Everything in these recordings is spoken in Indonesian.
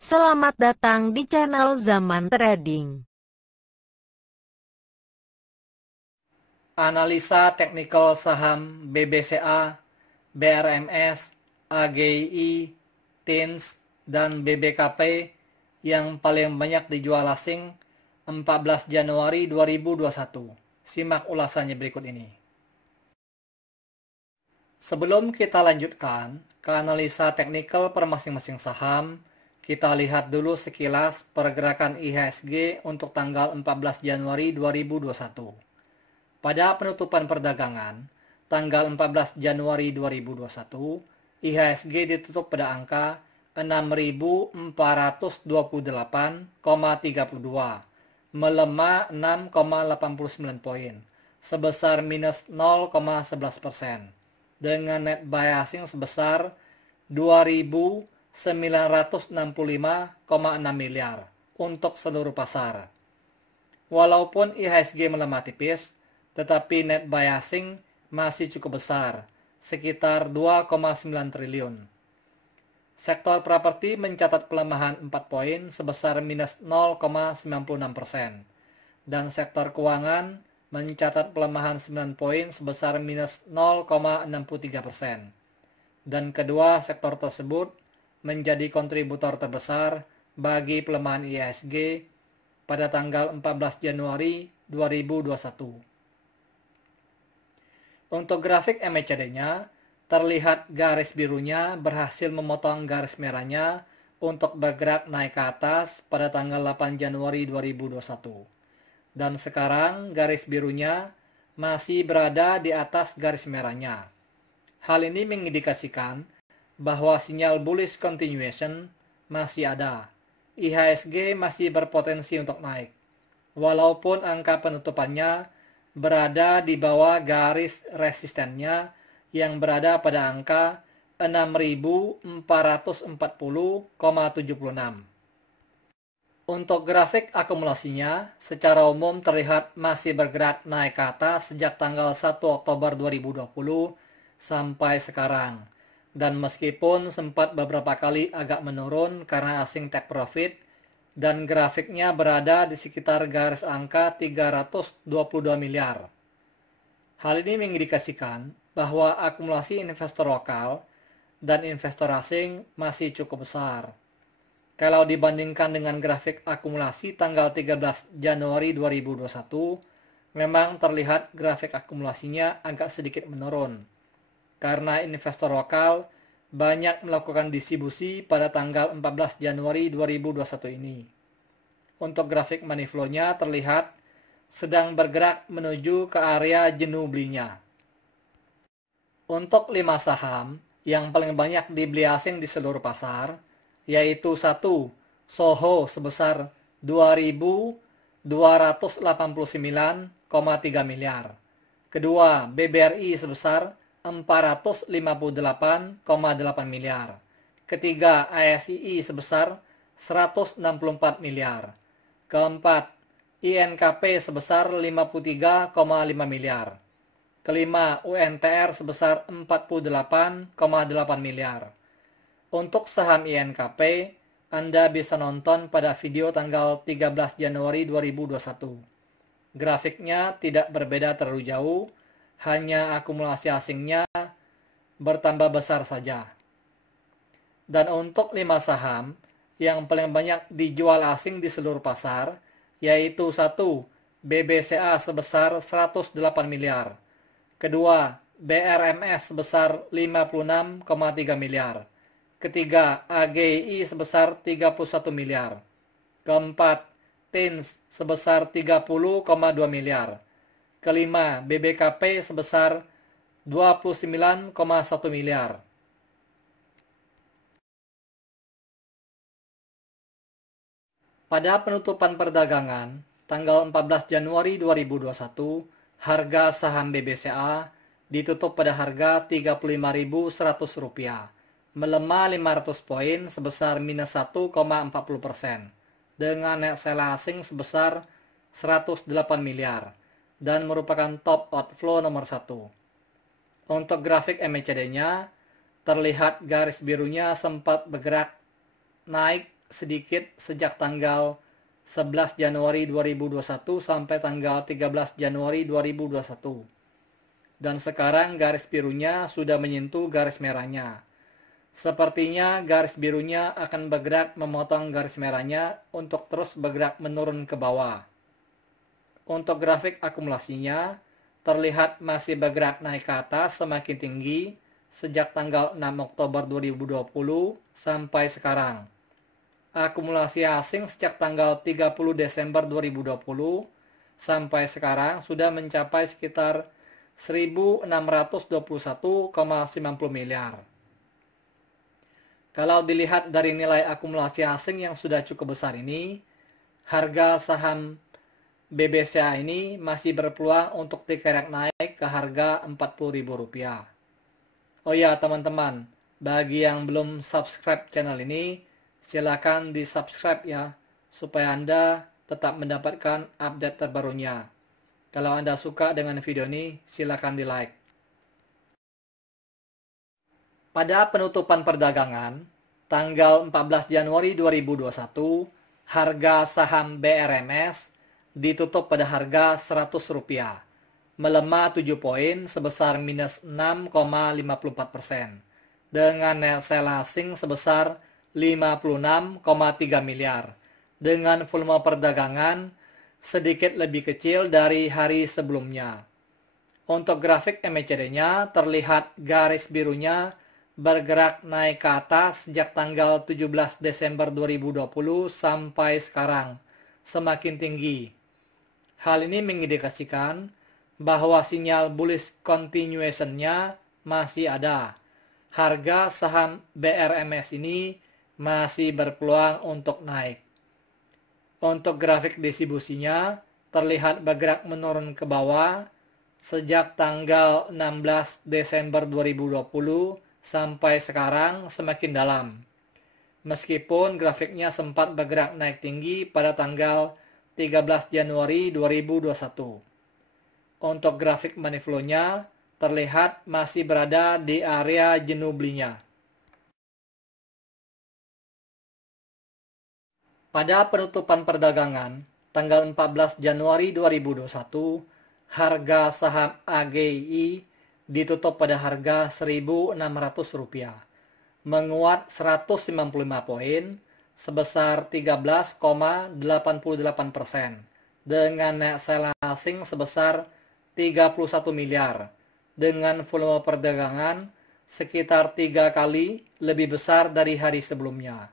Selamat datang di channel Zaman Trading. Analisa teknikal saham BBCA, BRMS, AGI, TINS, dan BBKP yang paling banyak dijual asing 14 Januari 2021. Simak ulasannya berikut ini. Sebelum kita lanjutkan ke analisa teknikal per masing-masing saham, kita lihat dulu sekilas pergerakan IHSG untuk tanggal 14 Januari 2021. Pada penutupan perdagangan, tanggal 14 Januari 2021, IHSG ditutup pada angka 6.428,32, melemah 6,89 poin, sebesar minus 0,11%, dengan net buy asing sebesar 2.965,6 miliar untuk seluruh pasar. Walaupun IHSG melemah tipis, tetapi net buy asing masih cukup besar, sekitar 2,9 triliun. Sektor properti mencatat pelemahan 4 poin sebesar minus 0,96%, dan sektor keuangan mencatat pelemahan 9 poin sebesar minus 0,63%. Dan kedua sektor tersebut menjadi kontributor terbesar bagi pelemahan IHSG pada tanggal 14 Januari 2021. Untuk grafik MACD-nya, terlihat garis birunya berhasil memotong garis merahnya untuk bergerak naik ke atas pada tanggal 8 Januari 2021. Dan sekarang garis birunya masih berada di atas garis merahnya. Hal ini mengindikasikan bahwa sinyal bullish continuation masih ada. IHSG masih berpotensi untuk naik, walaupun angka penutupannya berada di bawah garis resistennya yang berada pada angka 6.440,76. Untuk grafik akumulasinya, secara umum terlihat masih bergerak naik ke atas sejak tanggal 1 Oktober 2020 sampai sekarang. Dan meskipun sempat beberapa kali agak menurun karena asing take profit, dan grafiknya berada di sekitar garis angka 322 miliar. Hal ini mengindikasikan bahwa akumulasi investor lokal dan investor asing masih cukup besar. Kalau dibandingkan dengan grafik akumulasi tanggal 13 Januari 2021, memang terlihat grafik akumulasinya agak sedikit menurun, karena investor lokal banyak melakukan distribusi pada tanggal 14 Januari 2021 ini. Untuk grafik money flow-nya terlihat sedang bergerak menuju ke area jenuh belinya. Untuk 5 saham yang paling banyak dibeli asing di seluruh pasar, yaitu 1. Soho sebesar 2.289,3 miliar. Kedua, BBRI sebesar 458,8 miliar. Ketiga, ASII sebesar 164 miliar. Keempat, INKP sebesar 53,5 miliar. Kelima, UNTR sebesar 48,8 miliar. Untuk saham INKP, Anda bisa nonton pada video tanggal 13 Januari 2021. Grafiknya tidak berbeda terlalu jauh, hanya akumulasi asingnya bertambah besar saja. Dan untuk 5 saham yang paling banyak dijual asing di seluruh pasar, yaitu 1. BBCA sebesar 108 miliar. Kedua, BRMS sebesar 56,3 miliar. Ketiga, AGI sebesar 31 miliar. Keempat, TINS sebesar 30,2 miliar. Kelima, BBKP sebesar 29,1 miliar. Pada penutupan perdagangan, tanggal 14 Januari 2021, harga saham BBCA ditutup pada harga Rp35.100, melemah 500 poin sebesar minus 1,40%, dengan net sell asing sebesar 108 miliar, dan merupakan top outflow nomor 1. Untuk grafik MACD-nya, terlihat garis birunya sempat bergerak naik sedikit sejak tanggal 11 Januari 2021 sampai tanggal 13 Januari 2021. Dan sekarang garis birunya sudah menyentuh garis merahnya. Sepertinya garis birunya akan bergerak memotong garis merahnya untuk terus bergerak menurun ke bawah. Untuk grafik akumulasinya, terlihat masih bergerak naik ke atas semakin tinggi sejak tanggal 6 Oktober 2020 sampai sekarang. Akumulasi asing sejak tanggal 30 Desember 2020 sampai sekarang sudah mencapai sekitar 1.621,90 miliar. Kalau dilihat dari nilai akumulasi asing yang sudah cukup besar ini, harga saham BBCA ini masih berpeluang untuk dikerek naik ke harga Rp40.000. Oh ya teman-teman, bagi yang belum subscribe channel ini, silakan di subscribe ya, supaya Anda tetap mendapatkan update terbarunya. Kalau Anda suka dengan video ini, silakan di like. Pada penutupan perdagangan, tanggal 14 Januari 2021, harga saham BRMS ditutup pada harga Rp100, melemah 7 poin sebesar minus 6,54%, dengan net sell asing sebesar 56,3 miliar, dengan volume perdagangan sedikit lebih kecil dari hari sebelumnya. Untuk grafik MACD-nya, terlihat garis birunya bergerak naik ke atas sejak tanggal 17 Desember 2020 sampai sekarang, semakin tinggi. Hal ini mengindikasikan bahwa sinyal bullish continuation-nya masih ada. Harga saham BRMS ini masih berpeluang untuk naik. Untuk grafik distribusinya, terlihat bergerak menurun ke bawah sejak tanggal 16 Desember 2020 sampai sekarang semakin dalam. Meskipun grafiknya sempat bergerak naik tinggi pada tanggal 13 Januari 2021. Untuk grafik money flow-nya, terlihat masih berada di area jenuh belinya. Pada penutupan perdagangan, tanggal 14 Januari 2021, harga saham AGI ditutup pada harga Rp1.600, menguat 195 poin sebesar 13,88%, dengan net sell asing sebesar 31 miliar, dengan volume perdagangan sekitar 3 kali lebih besar dari hari sebelumnya.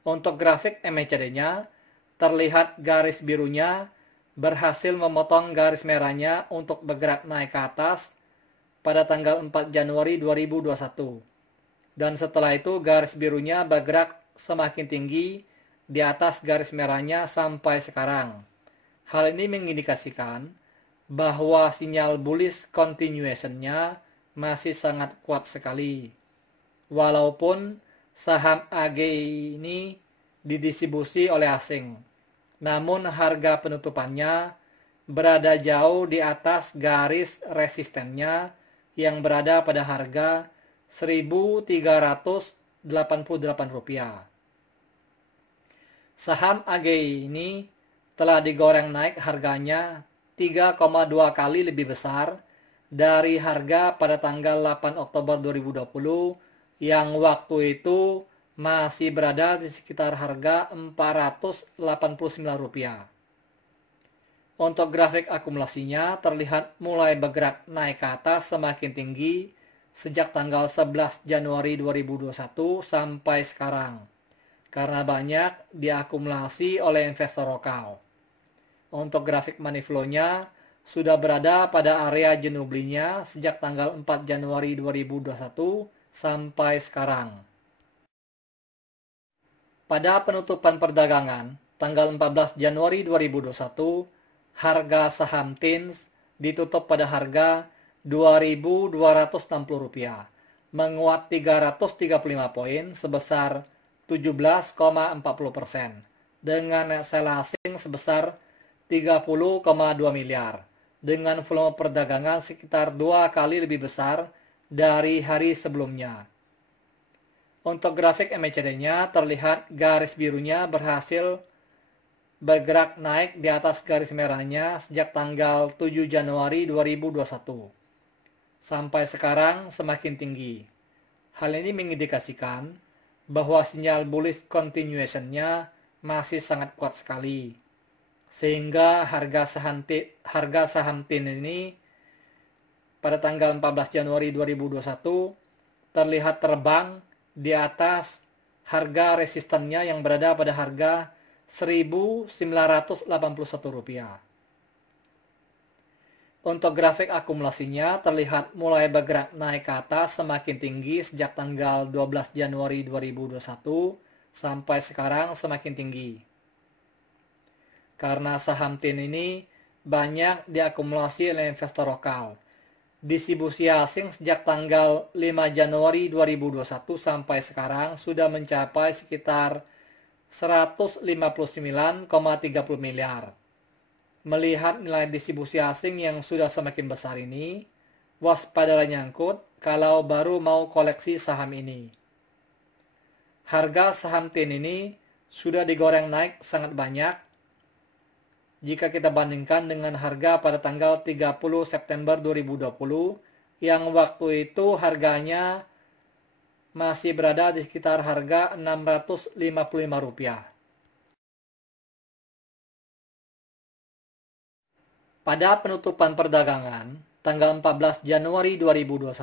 Untuk grafik MACD-nya, terlihat garis birunya berhasil memotong garis merahnya untuk bergerak naik ke atas pada tanggal 4 Januari 2021. Dan setelah itu garis birunya bergerak semakin tinggi di atas garis merahnya sampai sekarang. Hal ini mengindikasikan bahwa sinyal bullish continuation-nya masih sangat kuat sekali. Walaupun saham AGI ini didistribusi oleh asing, namun harga penutupannya berada jauh di atas garis resistennya yang berada pada harga Rp1.388. Saham AGI ini telah digoreng naik harganya 3,2 kali lebih besar dari harga pada tanggal 8 Oktober 2020 yang waktu itu masih berada di sekitar harga Rp489. Untuk grafik akumulasinya terlihat mulai bergerak naik ke atas semakin tinggi sejak tanggal 11 Januari 2021 sampai sekarang, karena banyak diakumulasi oleh investor lokal. Untuk grafik money flow-nya sudah berada pada area jenuh belinya sejak tanggal 4 Januari 2021 sampai sekarang. Pada penutupan perdagangan tanggal 14 Januari 2021, harga saham TINS ditutup pada harga Rp2.260, menguat 335 poin sebesar 17,40%, dengan net sell asing sebesar 30,2 miliar, dengan volume perdagangan sekitar 2 kali lebih besar dari hari sebelumnya. Untuk grafik MACD-nya terlihat garis birunya berhasil bergerak naik di atas garis merahnya sejak tanggal 7 Januari 2021. Sampai sekarang semakin tinggi. Hal ini mengindikasikan bahwa sinyal bullish continuation-nya masih sangat kuat sekali. Sehingga harga saham TIN ini pada tanggal 14 Januari 2021 terlihat terbang di atas harga resistennya yang berada pada harga Rp1.981. Untuk grafik akumulasinya terlihat mulai bergerak naik ke atas semakin tinggi sejak tanggal 12 Januari 2021 sampai sekarang semakin tinggi. Karena saham TIN ini banyak diakumulasi oleh investor lokal. Distribusi asing sejak tanggal 5 Januari 2021 sampai sekarang sudah mencapai sekitar 159,30 miliar. Melihat nilai distribusi asing yang sudah semakin besar ini, waspadalah nyangkut kalau baru mau koleksi saham ini. Harga saham TIN ini sudah digoreng naik sangat banyak jika kita bandingkan dengan harga pada tanggal 30 September 2020 yang waktu itu harganya masih berada di sekitar harga Rp655. Pada penutupan perdagangan tanggal 14 Januari 2021,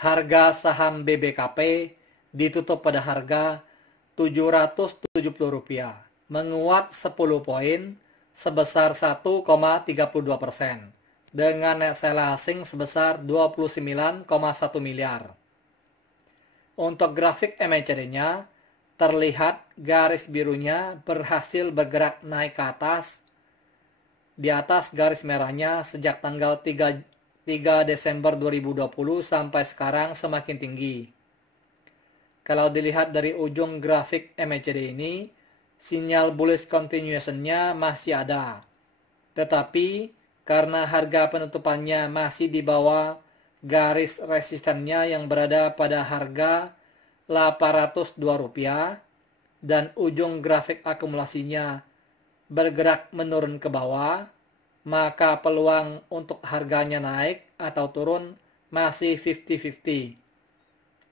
harga saham BBKP ditutup pada harga Rp770, menguat 10 poin sebesar 1,32% dengan net sell asing sebesar 29,1 miliar. Untuk grafik MACD-nya terlihat garis birunya berhasil bergerak naik ke atas di atas garis merahnya sejak tanggal 3 Desember 2020 sampai sekarang semakin tinggi. Kalau dilihat dari ujung grafik MACD ini, sinyal bullish continuation-nya masih ada. Tetapi karena harga penutupannya masih di bawah garis resistennya yang berada pada harga Rp802 dan ujung grafik akumulasinya bergerak menurun ke bawah, maka peluang untuk harganya naik atau turun masih 50-50.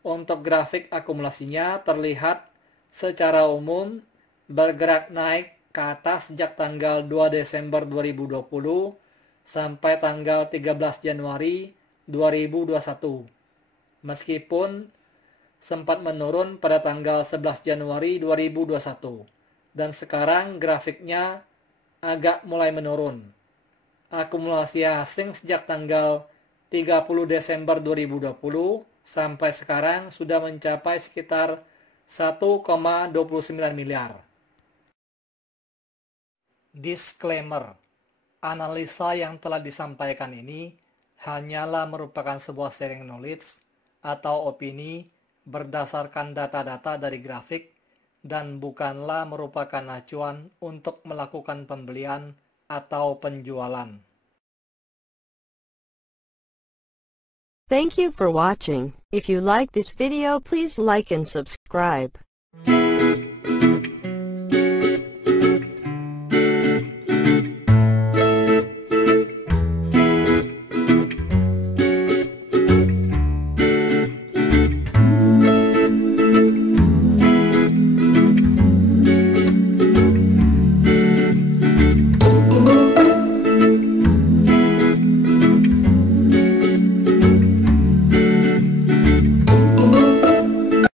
Untuk grafik akumulasinya terlihat secara umum bergerak naik ke atas sejak tanggal 2 Desember 2020 sampai tanggal 13 Januari 2021. Meskipun sempat menurun pada tanggal 11 Januari 2021 dan sekarang grafiknya agak mulai menurun. Akumulasi asing sejak tanggal 30 Desember 2020 sampai sekarang sudah mencapai sekitar 1,29 miliar. Disclaimer, analisa yang telah disampaikan ini hanyalah merupakan sebuah sharing knowledge atau opini berdasarkan data-data dari grafik dan bukanlah merupakan acuan untuk melakukan pembelian atau penjualan. Thank you for watching. If you like this video, please like and subscribe.